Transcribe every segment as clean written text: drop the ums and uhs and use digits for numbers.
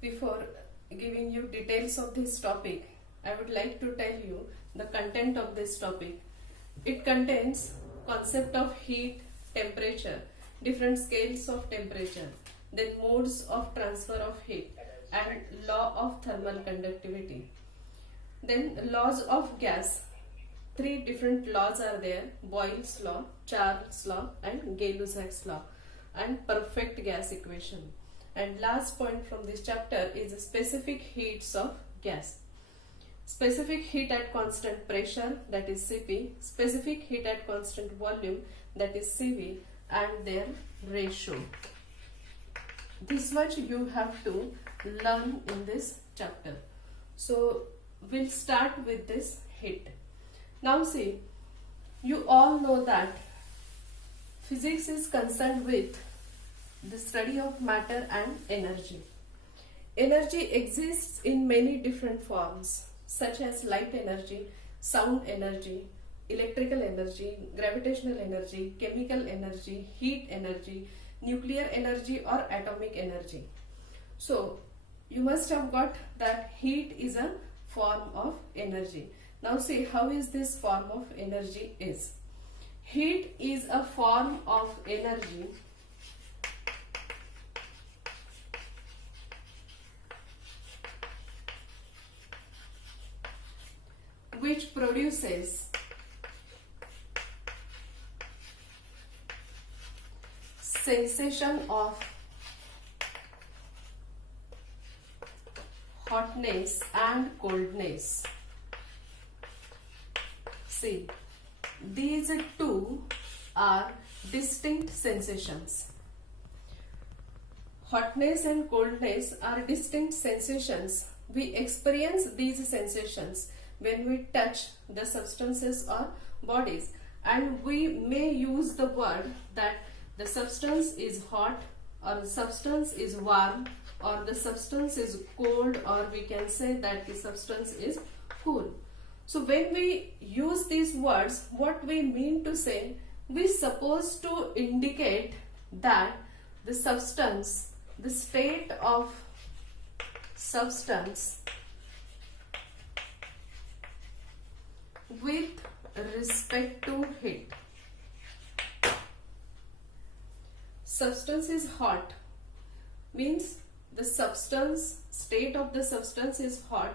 Before giving you details of this topic, I would like to tell you the content of this topic. It contains concept of heat, temperature, different scales of temperature, then modes of transfer of heat and law of thermal conductivity. Then laws of gas. Three different laws are there: Boyle's law, Charles' law and Gay-Lussac's law, and perfect gas equation. And last point from this chapter is specific heats of gas. Specific heat at constant pressure, that is Cp, specific heat at constant volume, that is Cv, and their ratio. This much you have to learn in this chapter. So we'll start with this heat. Now see, you all know that physics is concerned with the study of matter and energy. Energy exists in many different forms, such as light energy, sound energy, electrical energy, gravitational energy, chemical energy, heat energy, nuclear energy or atomic energy. So you must have got that heat is a form of energy. Now see how is this form of energy is. Heat is a form of energy which produces sensation of hotness and coldness. See, these two are distinct sensations. Hotness and coldness are distinct sensations. We experience these sensations when we touch the substances or bodies, and we may use the word that the substance is hot or the substance is warm or the substance is cold, or we can say that the substance is cool. So when we use these words, what we mean to say, we supposed to indicate that the substance, the state of substance with respect to heat. Substance is hot means the substance, state of the substance is hot.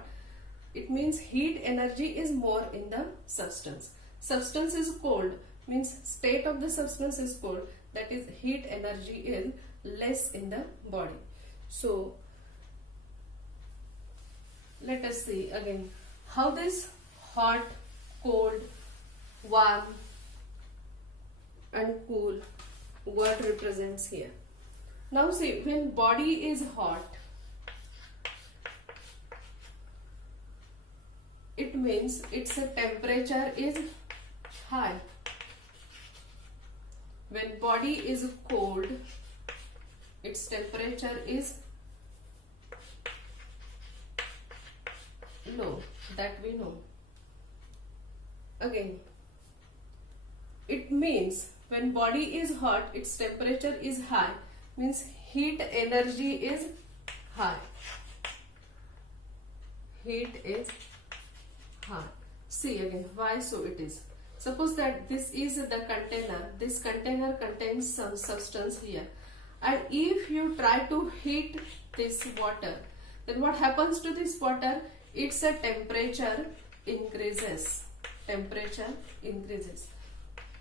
It means heat energy is more in the substance. Substance is cold means state of the substance is cold, that is heat energy is less in the body. So let us see again how this hot, cold, warm and cool word represents here. Now see, when body is hot, it means its temperature is high. When body is cold, its temperature is low, that we know. Again, it means when body is hot, its temperature is high, means heat energy is high. Heat is high. See again why so it is. Suppose that this is the container. This container contains some substance here, and if you try to heat this water, then what happens to this water? Its temperature increases. Temperature increases.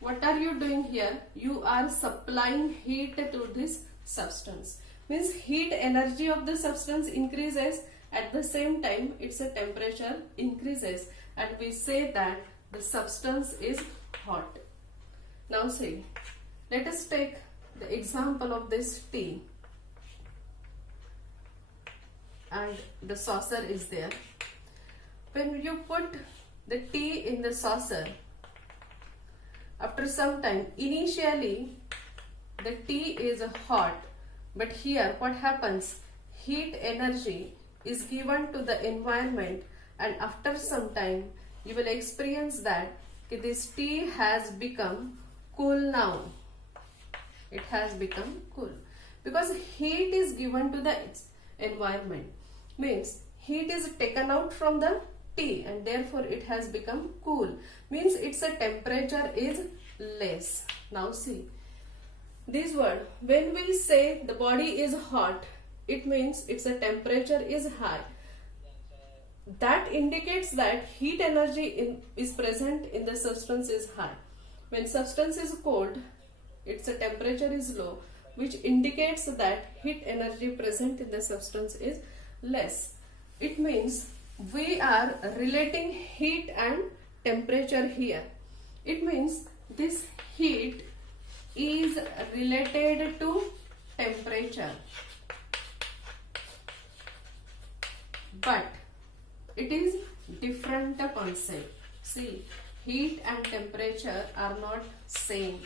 What are you doing here? You are supplying heat to this substance. Means heat energy of the substance increases, at the same time its temperature increases, and we say that the substance is hot. Now see, let us take the example of this tea, and the saucer is there. When you put the tea in the saucer, after some time, initially the tea is hot, but here what happens? Heat energy is given to the environment, and after some time you will experience that this tea has become cool now. It has become cool because heat is given to the environment. Means heat is taken out from the tea and therefore it has become cool. Means its a temperature is less. Now see this word, when we say the body is hot, it means its a temperature is high. That indicates that heat energy is present in the substance is high. When substance is cold, its a temperature is low, which indicates that heat energy present in the substance is less. It means we are relating heat and temperature here. It means this heat is related to temperature, but it is different concept. See, heat and temperature are not same.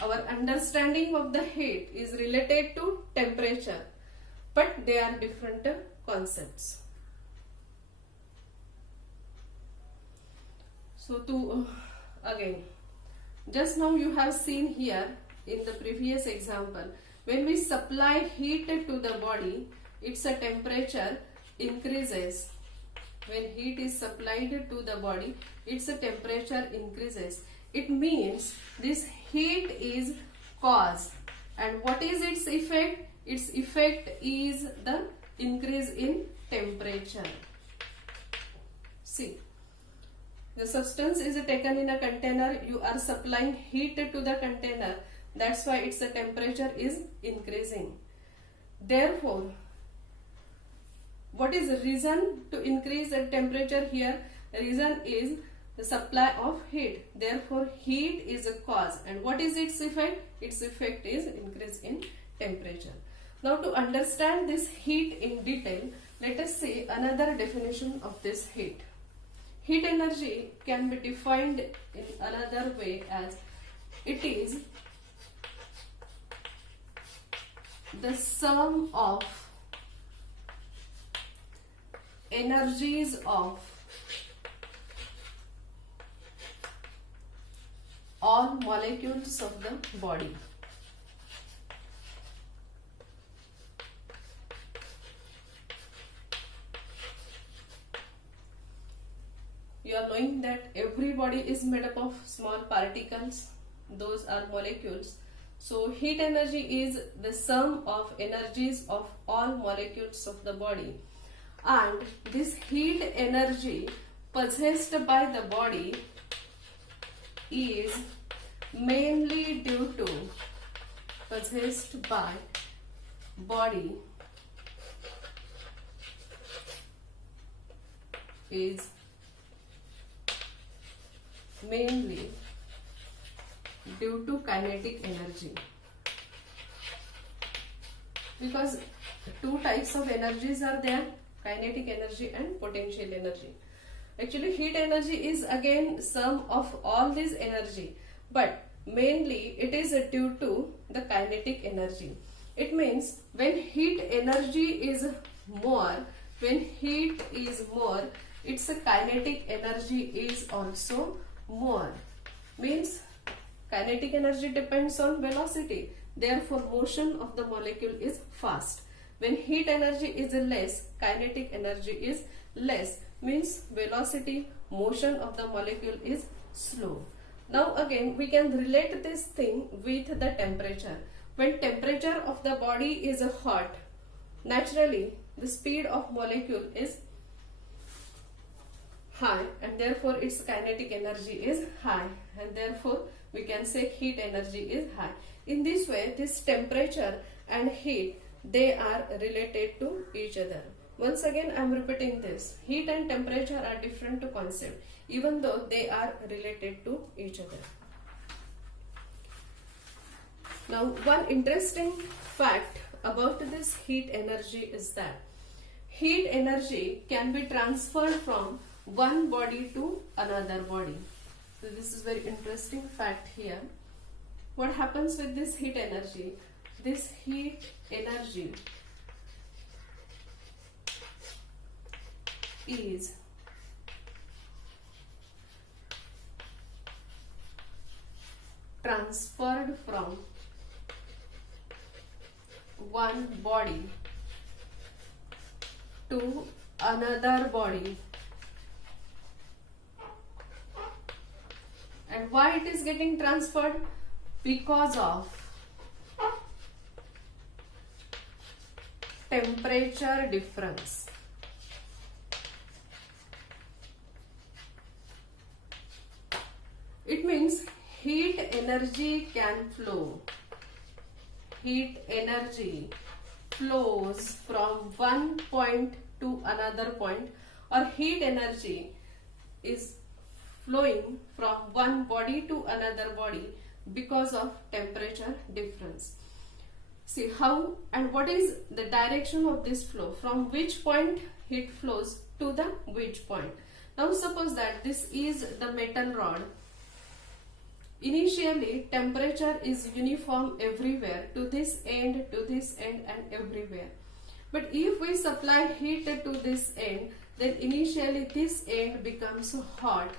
Our understanding of the heat is related to temperature, but they are different concepts. So again, just now you have seen here in the previous example, when we supply heat to the body, its a temperature increases. When heat is supplied to the body, its a temperature increases. It means this heat is cause. And what is its effect? Its effect is the increase in temperature. See, the substance is taken in a container, you are supplying heat to the container, that's why its temperature is increasing. Therefore, what is the reason to increase the temperature here? The reason is the supply of heat. Therefore, heat is a cause. And what is its effect? Its effect is increase in temperature. Now, to understand this heat in detail, let us see another definition of this heat. Heat energy can be defined in another way as it is the sum of energies of all molecules of the body. You are knowing that every body is made up of small particles, those are molecules. So heat energy is the sum of energies of all molecules of the body. And this heat energy possessed by the body is mainly due to possessed by body is mainly due to kinetic energy, because two types of energies are there, kinetic energy and potential energy. Actually, heat energy is again sum of all these energy, but mainly it is due to the kinetic energy. It means when heat energy is more, its kinetic energy is also more. Means kinetic energy depends on velocity, therefore motion of the molecule is fast. When heat energy is less, kinetic energy is less, means velocity, motion of the molecule is slow. Now again we can relate this thing with the temperature. When temperature of the body is hot, naturally the speed of molecule is high and therefore its kinetic energy is high, and therefore we can say heat energy is high. In this way, this temperature and heat, they are related to each other. Once again I am repeating this, heat and temperature are different concepts even though they are related to each other. Now one interesting fact about this heat energy is that heat energy can be transferred from one body to another body. So this is very interesting fact here. What happens with this heat energy? This heat energy is transferred from one body to another body. And why it is getting transferred? Because of temperature difference. It means heat energy can flow. Heat energy flows from one point to another point, or heat energy is flowing from one body to another body because of temperature difference. See how and what is the direction of this flow, from which point heat flows to the which point. Now suppose that this is the metal rod. Initially temperature is uniform everywhere, to this end, and everywhere. But if we supply heat to this end, then initially this end becomes hot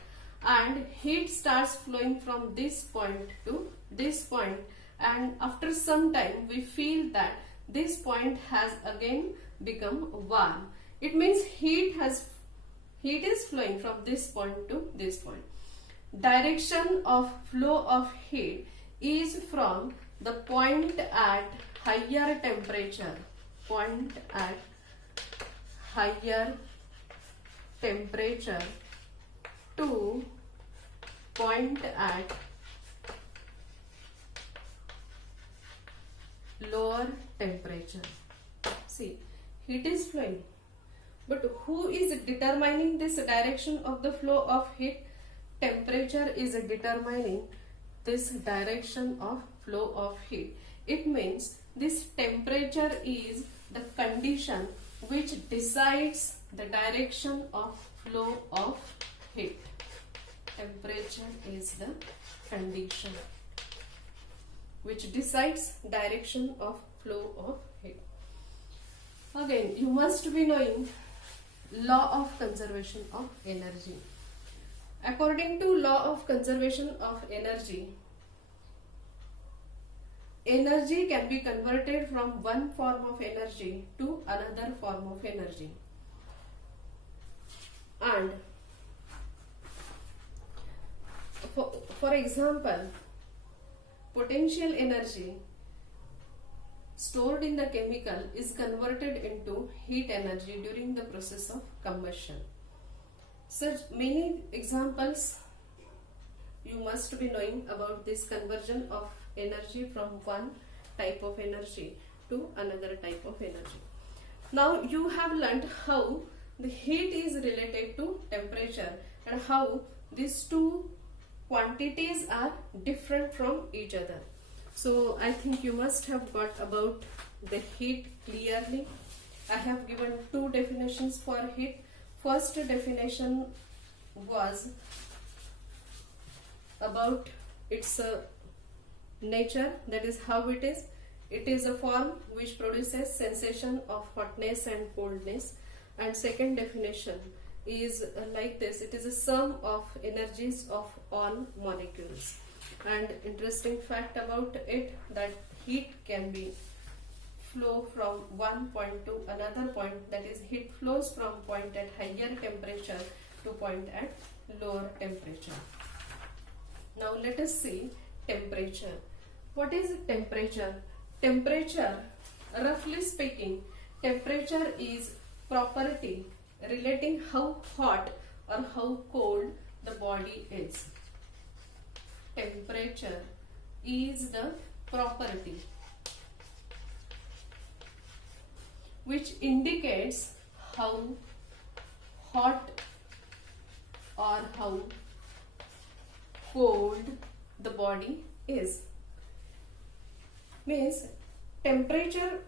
and heat starts flowing from this point to this point, and after some time we feel that this point has again become warm. It means heat is flowing from this point to this point. Direction of flow of heat is from the point at higher temperature, to point at lower temperature. See, heat is flowing, but who is determining this direction of the flow of heat? Temperature is determining this direction of flow of heat. It means this temperature is the condition which decides the direction of flow of heat. Temperature is the condition which decides direction of flow of heat. Again, you must be knowing law of conservation of energy. According to law of conservation of energy, energy can be converted from one form of energy to another form of energy. And for example, potential energy stored in the chemical is converted into heat energy during the process of combustion. Such many examples you must be knowing about this conversion of energy from one type of energy to another type of energy. Now you have learnt how the heat is related to temperature and how these two quantities are different from each other. So I think you must have got about the heat clearly. I have given two definitions for heat. First definition was about its nature, that is how it is. It is a form which produces sensation of hotness and coldness. And second definition is like this: it is a sum of energies of all molecules. And interesting fact about it, that heat can be flow from one point to another point, that is heat flows from point at higher temperature to point at lower temperature. Now let us see temperature. What is temperature? Temperature, roughly speaking, temperature is property relating how hot or how cold the body is. Temperature is the property which indicates how hot or how cold the body is. Means temperature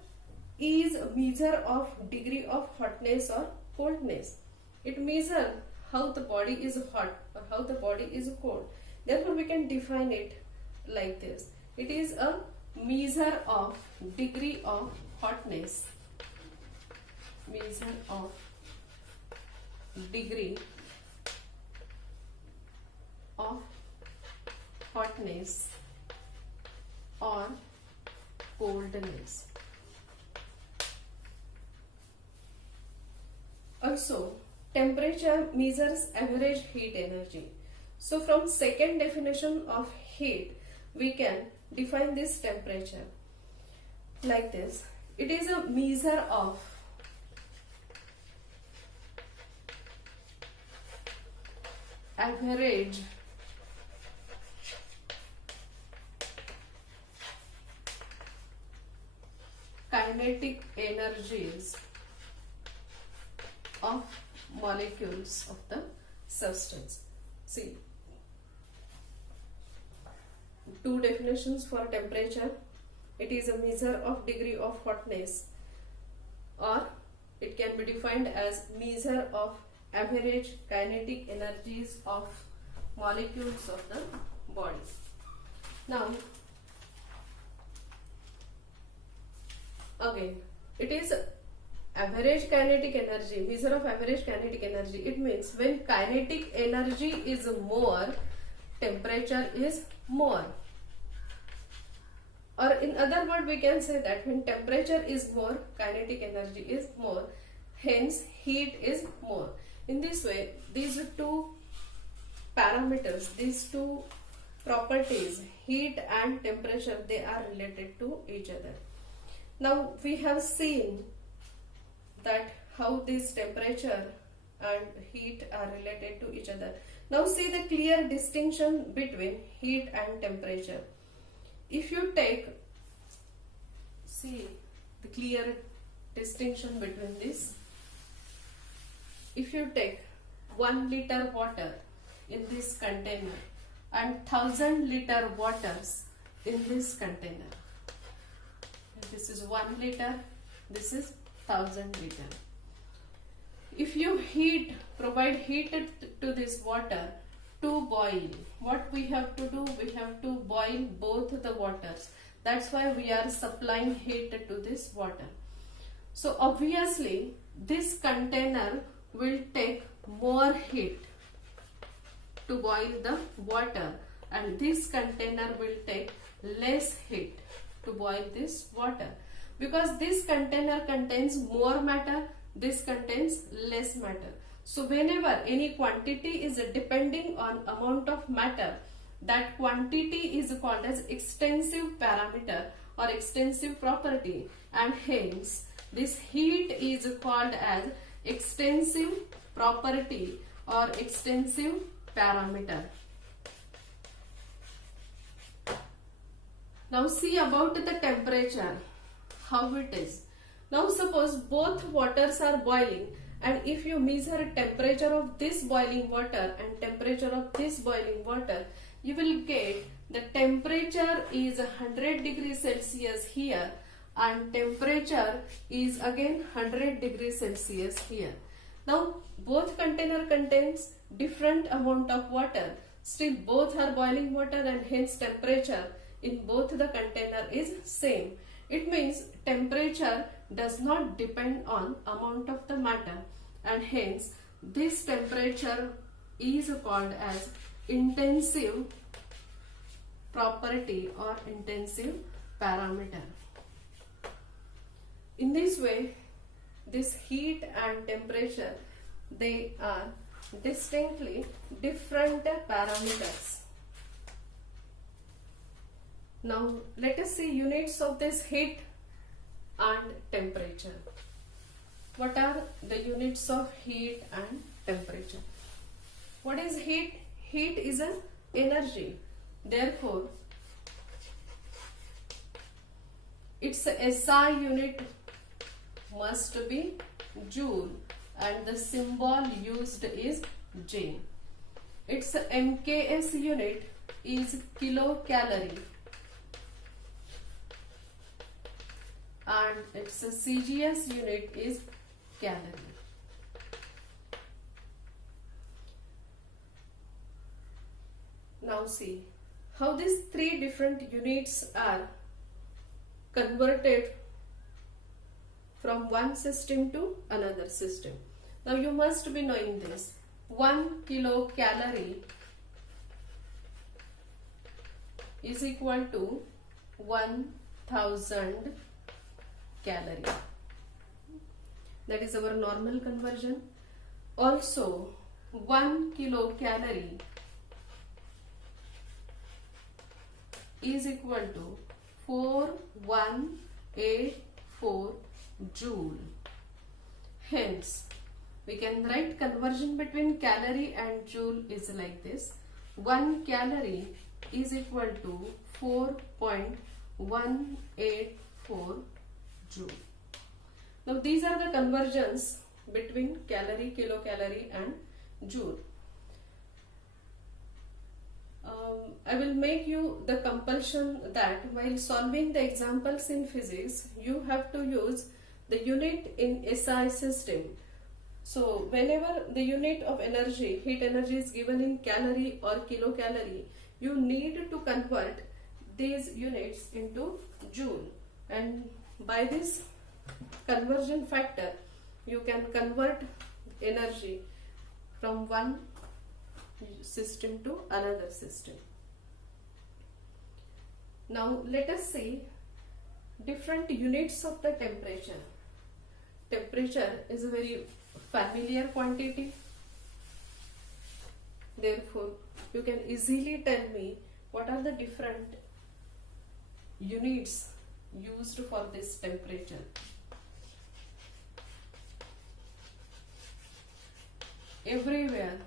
is a measure of degree of hotness or coldness. It measures how the body is hot or how the body is cold. Therefore we can define it like this: it is a measure of degree of hotness, measure of degree of hotness or coldness. Also, temperature measures average heat energy. So from second definition of heat, we can define this temperature like this. It is a measure of average kinetic energies of molecules of the substance. See, two definitions for temperature. It is a measure of degree of hotness, or it can be defined as measure of average kinetic energies of molecules of the body. Now, again, it is average kinetic energy, measure of average kinetic energy. It means when kinetic energy is more, temperature is more. Or in other words, we can say that when temperature is more, kinetic energy is more, hence heat is more. In this way, these two parameters, these two properties, heat and temperature, they are related to each other. Now we have seen that how this temperature and heat are related to each other. Now see the clear distinction between heat and temperature. If you take, see the clear distinction between this. If you take 1 liter water in this container and 1000 liter waters in this container, this is 1 liter, this is 1000 liter. If you provide heat to this water to boil, what we have to do? We have to boil both the waters. That's why we are supplying heat to this water. So obviously this container will take more heat to boil the water, and this container will take less heat to boil this water, because this container contains more matter, this contains less matter. So whenever any quantity is depending on amount of matter, that quantity is called as extensive parameter or extensive property, and hence this heat is called as extensive property or extensive parameter. Now see about the temperature, how it is. Now suppose both waters are boiling, and if you measure temperature of this boiling water and temperature of this boiling water, you will get the temperature is 100 degrees Celsius here and temperature is again 100 degrees Celsius here. Now both container contains different amount of water, still both are boiling water, and hence temperature in both the container is same. It means temperature does not depend on amount of the matter, and hence this temperature is called as intensive property or intensive parameter. In this way, this heat and temperature, they are distinctly different parameters. Now let us see units of this heat and temperature. What are the units of heat and temperature? What is heat? Heat is an energy. Therefore, its SI unit must be joule, and the symbol used is J. Its MKS unit is kilocalorie, and its CGS unit is calorie. Now see how these three different units are converted from one system to another system. Now you must be knowing this. 1 kilocalorie is equal to 1000 calorie. That is our normal conversion. Also 1 kilocalorie is equal to 4184 joule. Hence, we can write conversion between calorie and joule is like this. 1 calorie is equal to 4.184 joule. Now these are the conversions between calorie, kilocalorie and joule. I will make you the compulsion that while solving the examples in physics, you have to use the unit in SI system. So whenever the unit of energy, heat energy is given in calorie or kilocalorie, you need to convert these units into joule, and by this conversion factor you can convert energy from one system to another system. Now let us see different units of the temperature. Temperature is a very familiar quantity. Therefore, you can easily tell me what are the different units used for this temperature. Everywhere,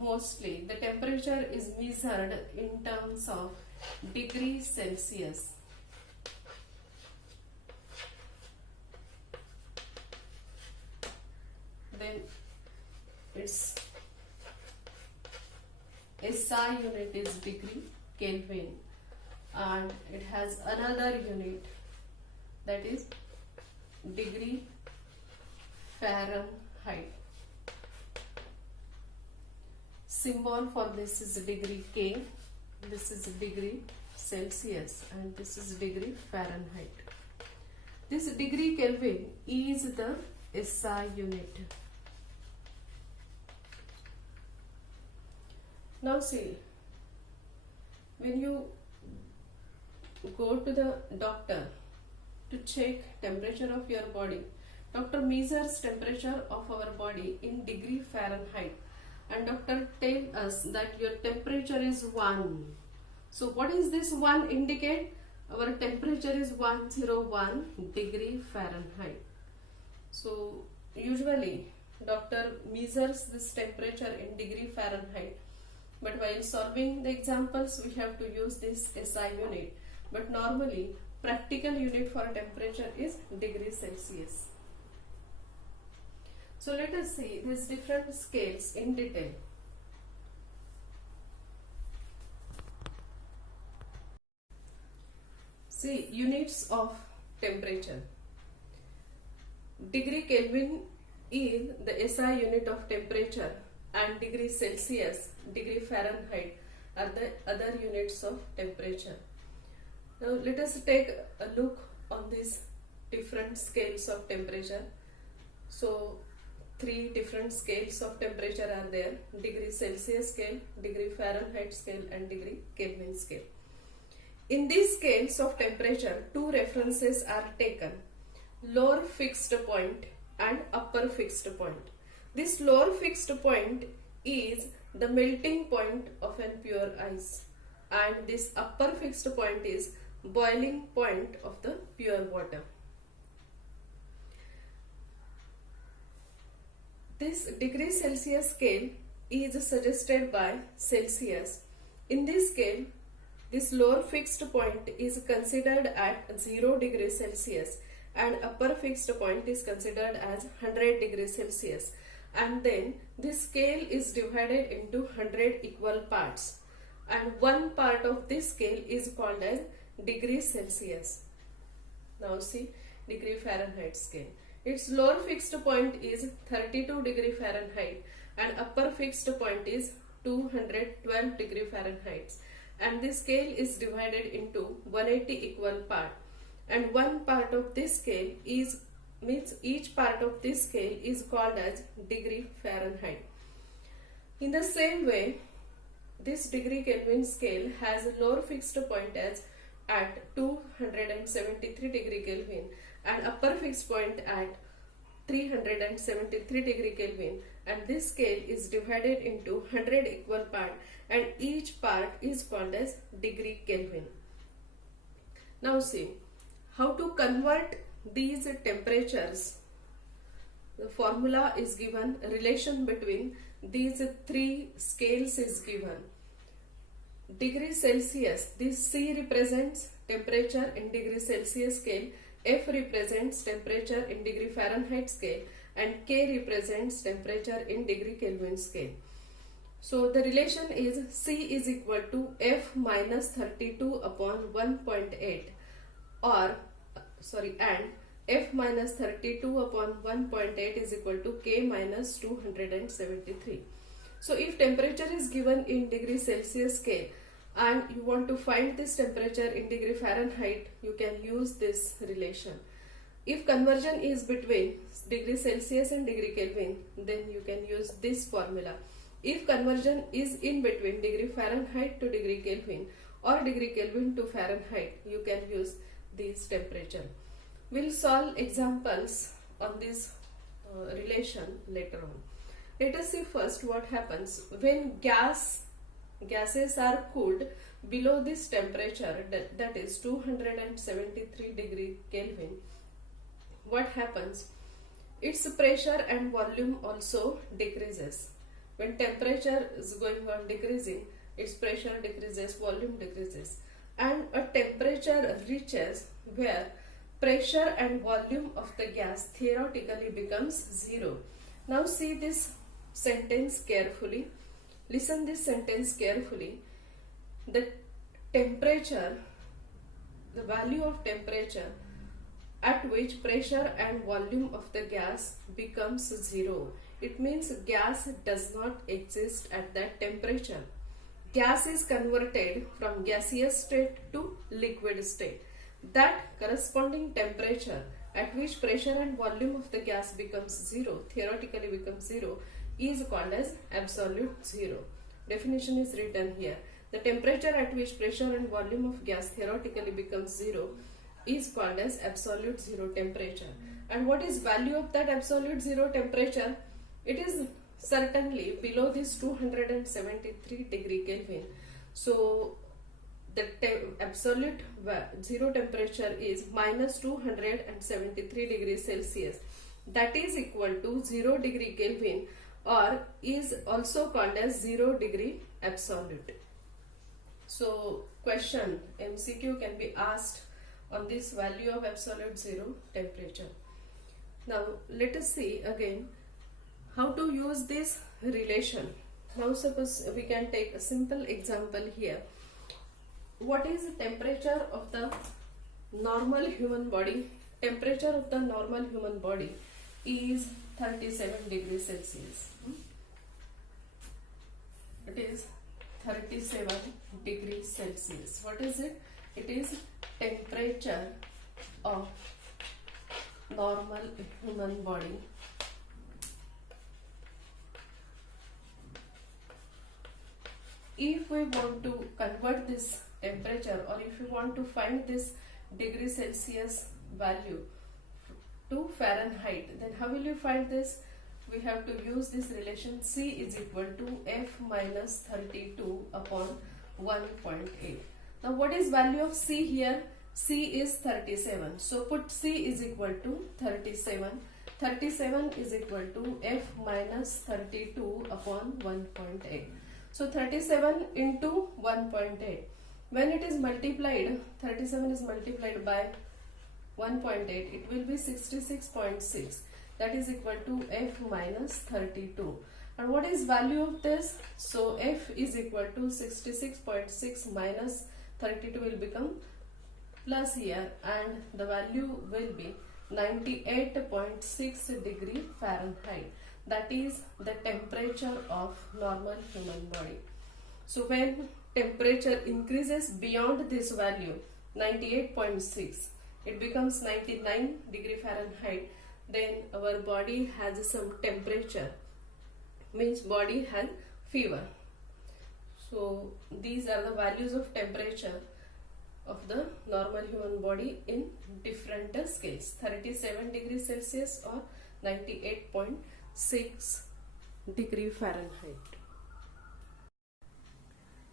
mostly, the temperature is measured in terms of degrees Celsius. Then its SI unit is degree Kelvin, and it has another unit that is degree Fahrenheit. Symbol for this is degree K, this is degree Celsius, and this is degree Fahrenheit. This degree Kelvin is the SI unit. Now see, when you go to the doctor to check temperature of your body, doctor measures temperature of our body in degree Fahrenheit, and doctor tell us that your temperature is 1. So what is this 1 indicate? Our temperature is 101 degree Fahrenheit. So usually doctor measures this temperature in degree Fahrenheit, but while solving the examples we have to use this SI unit, but normally practical unit for temperature is degree Celsius. So let us see these different scales in detail. See, units of temperature. Degree Kelvin is the SI unit of temperature, and degree Celsius, degree Fahrenheit are the other units of temperature. Now let us take a look on these different scales of temperature. So 3 different scales of temperature are there: degree Celsius scale, degree Fahrenheit scale, and degree Kelvin scale. In these scales of temperature, 2 references are taken: lower fixed point and upper fixed point. This lower fixed point is the melting point of an pure ice, and this upper fixed point is boiling point of the pure water. This degree Celsius scale is suggested by Celsius. In this scale, this lower fixed point is considered at 0 degrees Celsius, and upper fixed point is considered as 100 degrees Celsius. And then this scale is divided into 100 equal parts, and one part of this scale is called as degree Celsius. Now see, degree Fahrenheit scale. Its lower fixed point is 32 degree Fahrenheit and upper fixed point is 212 degree Fahrenheit, and this scale is divided into 180 equal parts, and one part of this scale is means each part of this scale is called as degree Fahrenheit. In the same way, this degree Kelvin scale has a lower fixed point as at 273 degree Kelvin and upper fixed point at 373 degree Kelvin, and this scale is divided into 100 equal parts, and each part is called as degree Kelvin. Now see how to convert these temperatures. The formula is given, relation between these three scales is given. Degree Celsius, this C represents temperature in degree Celsius scale, F represents temperature in degree Fahrenheit scale, and K represents temperature in degree Kelvin scale. So the relation is C is equal to F minus 32 upon 1.8 and F minus 32 upon 1.8 is equal to K minus 273. So if temperature is given in degree Celsius scale and you want to find this temperature in degree Fahrenheit, you can use this relation. If conversion is between degree Celsius and degree Kelvin, then you can use this formula. If conversion is in between degree Fahrenheit to degree Kelvin or degree Kelvin to Fahrenheit, you can use this temperature. We'll solve examples on this relation later on. Let us see first what happens when gases are cooled below this temperature, that is 273 degree Kelvin. What happens? Its pressure and volume also decreases. When temperature is going on decreasing, its pressure decreases, volume decreases, and a temperature reaches where pressure and volume of the gas theoretically becomes zero. Now see this sentence carefully. Listen this sentence carefully. The temperature, the value of temperature at which pressure and volume of the gas becomes zero. It means gas does not exist at that temperature. Gas is converted from gaseous state to liquid state. That corresponding temperature at which pressure and volume of the gas becomes zero, theoretically becomes zero, is called as absolute zero. Definition is written here. The temperature at which pressure and volume of gas theoretically becomes zero is called as absolute zero temperature. And what is value of that absolute zero temperature? It is certainly below this 273 degree Kelvin. So the absolute zero temperature is minus 273 degrees Celsius. That is equal to 0 degree Kelvin, or is also called as 0 degree absolute. So question MCQ can be asked on this value of absolute zero temperature. Now let us see again how to use this relation. Now suppose we can take a simple example here. What is the temperature of the normal human body? Temperature of the normal human body is 37 degrees Celsius. It is 37 degrees Celsius. What is it? It is temperature of normal human body. If we want to convert this temperature, or if we want to find this degree Celsius value to Fahrenheit, then how will you find this? We have to use this relation C is equal to F minus 32 upon 1.8. Now what is value of C here? C is 37. So put C is equal to 37. 37 is equal to F minus 32 upon 1.8. So 37 into 1.8. When it is multiplied, 37 is multiplied by 1.8, it will be 66.6. That is equal to F minus 32. And what is value of this? So F is equal to 66.6 minus 32 will become plus here, and the value will be 98.6 degree Fahrenheit. That is the temperature of normal human body. So when temperature increases beyond this value, 98.6, it becomes 99 degree Fahrenheit, then our body has some temperature, means body has fever. So these are the values of temperature of the normal human body in different scales, 37 degrees Celsius or 98.6 degree Fahrenheit.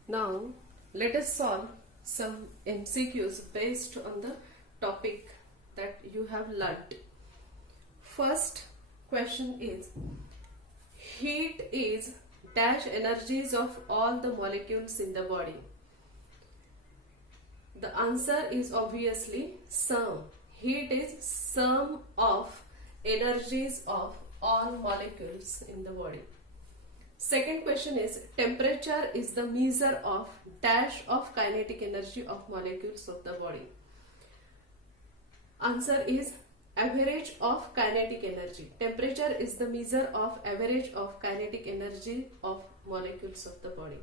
Now let us solve some MCQs based on the topic that you have learnt. First question is, heat is dash energies of all the molecules in the body. The answer is obviously sum. Heat is sum of energies of all molecules in the body. Second question is, temperature is the measure of dash of kinetic energy of molecules of the body. Answer is average of kinetic energy. Temperature is the measure of average of kinetic energy of molecules of the body.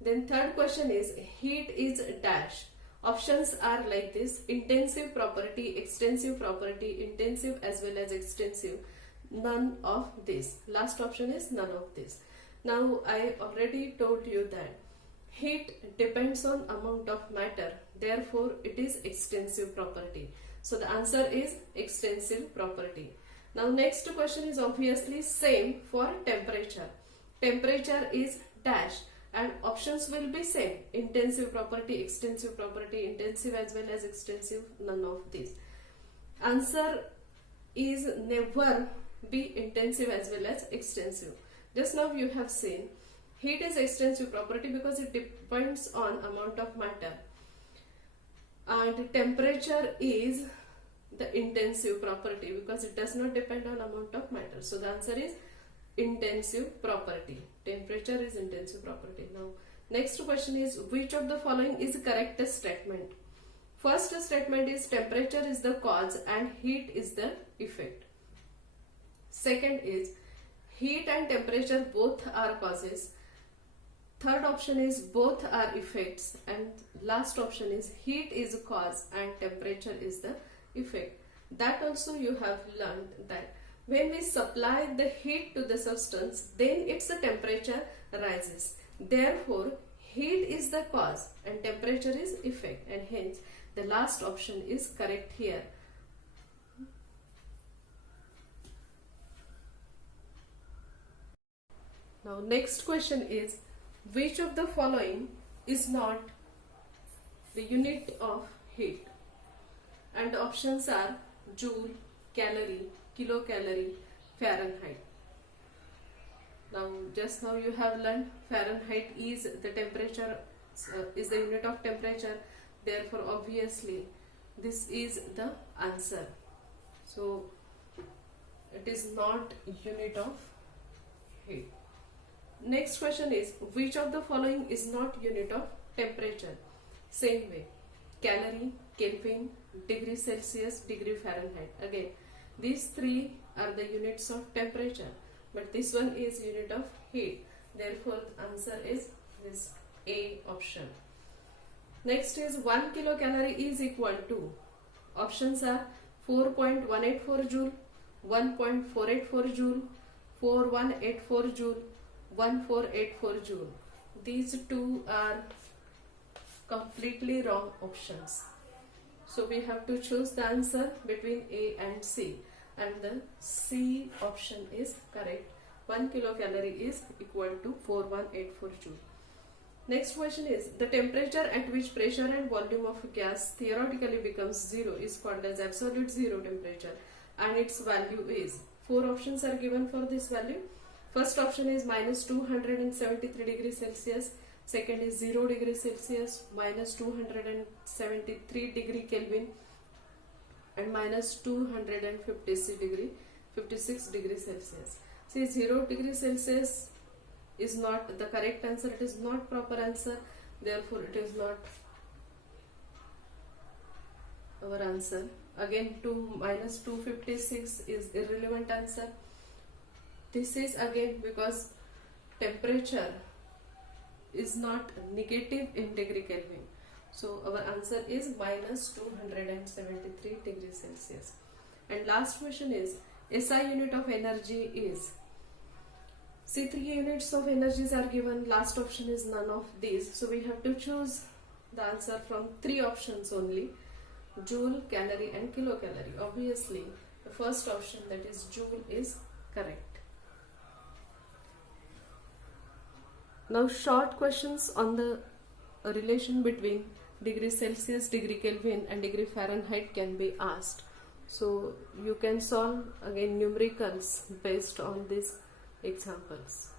Then third question is, heat is dash. Options are like this: intensive property, extensive property, intensive as well as extensive. None of this. Last option is none of this. Now I already told you that heat depends on amount of matter, therefore it is extensive property. So the answer is extensive property. Now next question is obviously same for temperature. Temperature is dash and options will be same: intensive property, extensive property, intensive as well as extensive. None of this. Answer is never be intensive as well as extensive. Just now you have seen heat is extensive property because it depends on amount of matter, and temperature is the intensive property because it does not depend on amount of matter. So the answer is intensive property. Temperature is intensive property. Now next question is, which of the following is correct statement? First statement is temperature is the cause and heat is the effect. Second is heat and temperature both are causes. Third option is both are effects, and last option is heat is a cause and temperature is the effect. That also you have learned that when we supply the heat to the substance, then its temperature rises. Therefore heat is the cause and temperature is effect, and hence the last option is correct here. Now next question is, which of the following is not the unit of heat? And the options are joule, calorie, kilocalorie, Fahrenheit. Now just now you have learned Fahrenheit is the temperature, is the unit of temperature. Therefore obviously this is the answer. So it is not unit of heat. Next question is, which of the following is not unit of temperature? Same way: calorie, Kelvin, degree Celsius, degree Fahrenheit. Again, these three are the units of temperature, but this one is unit of heat. Therefore the answer is this A option. Next is 1 kilocalorie is equal to, options are 4.184 joule, 1.484 joule, 4184 joule, 1484 joule. These two are completely wrong options. So we have to choose the answer between A and C, and the C option is correct. 1 kilocalorie is equal to 4184 joule. Next question is, the temperature at which pressure and volume of gas theoretically becomes zero is called as absolute zero temperature, and its value is, four options are given for this value. First option is minus 273 degrees Celsius, second is 0 degree Celsius, minus 273 degree Kelvin, and minus 256 degree Celsius. See, 0 degree Celsius is not the correct answer, it is not proper answer, therefore it is not our answer. Again, minus 256 is irrelevant answer. This is again because temperature is not negative in degree Kelvin. So our answer is minus 273 degrees Celsius. And last question is, SI unit of energy is, see, 3 units of energies are given, last option is none of these. So we have to choose the answer from 3 options only: joule, calorie and kilocalorie. Obviously The first option, that is joule, is correct. Now short questions on the relation between degree Celsius, degree Kelvin and degree Fahrenheit can be asked. So you can solve again numericals based on these examples.